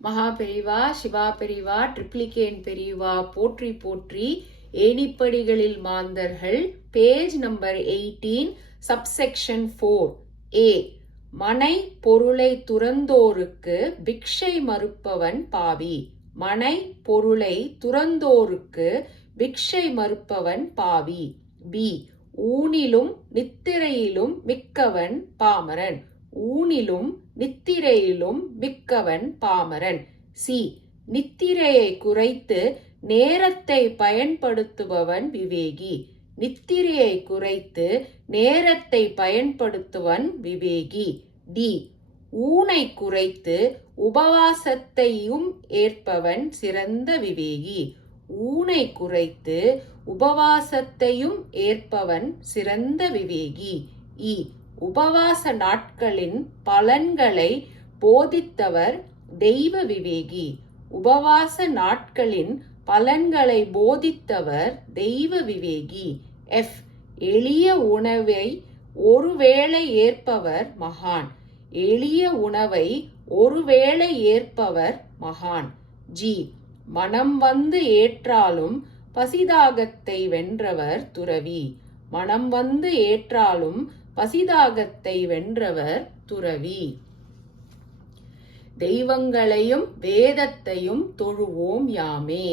மகா பெரிவா, சிவா பெரிவா, ட்ரிப்ளிகேன் பெரிவா போற்றி போற்றி. ஏணிப்படிகளில் மாந்தர்கள், பேஜ் நம்பர் 18, சப்செக்ஷன் 4A. மனை பொருளை துறந்தோருக்கு பிக்ஷை மறுப்பவன் பாவி. மனை பொருளை துறந்தோருக்கு பிக்ஷை மறுப்பவன் பாவி. பி. ஊனிலும் நித்திரையிலும் மிக்கவன் பாமரன். ஊனிலும் நித்திரையிலும் மிக்கவன் பாமரன். சி. நித்திரையை குறைத்து நேரத்தை பயன்படுத்துபவன் விவேகி. நித்திரையை குறைத்து நேரத்தை பயன்படுத்துவன் விவேகி. டி. ஊனை குறைத்து உபவாசத்தையும் ஏற்பவன் சிறந்த விவேகி. ஊனை குறைத்து உபவாசத்தையும் ஏற்பவன் சிறந்த விவேகி. இ. உபவாச நாட்களின் பலன்களை போதித்தவர் தெய்வ விவேகி. உபவாச நாட்களின் பலன்களை போதித்தவர் தெய்வ விவேகி. எஃப். எளிய உணவை ஒருவேளை ஏற்பவர் மகான். எளிய உணவை ஒருவேளை ஏற்பவர் மகான். ஜி. மனம் வந்து ஏற்றாலும் பசிதாகத்தை வென்றவர் துறவி. மனம் வந்து ஏற்றாலும் பசிதாகத்தை வென்றவர் துறவி. தெய்வங்களையும் வேதத்தையும் தொழுவோம் யாமே.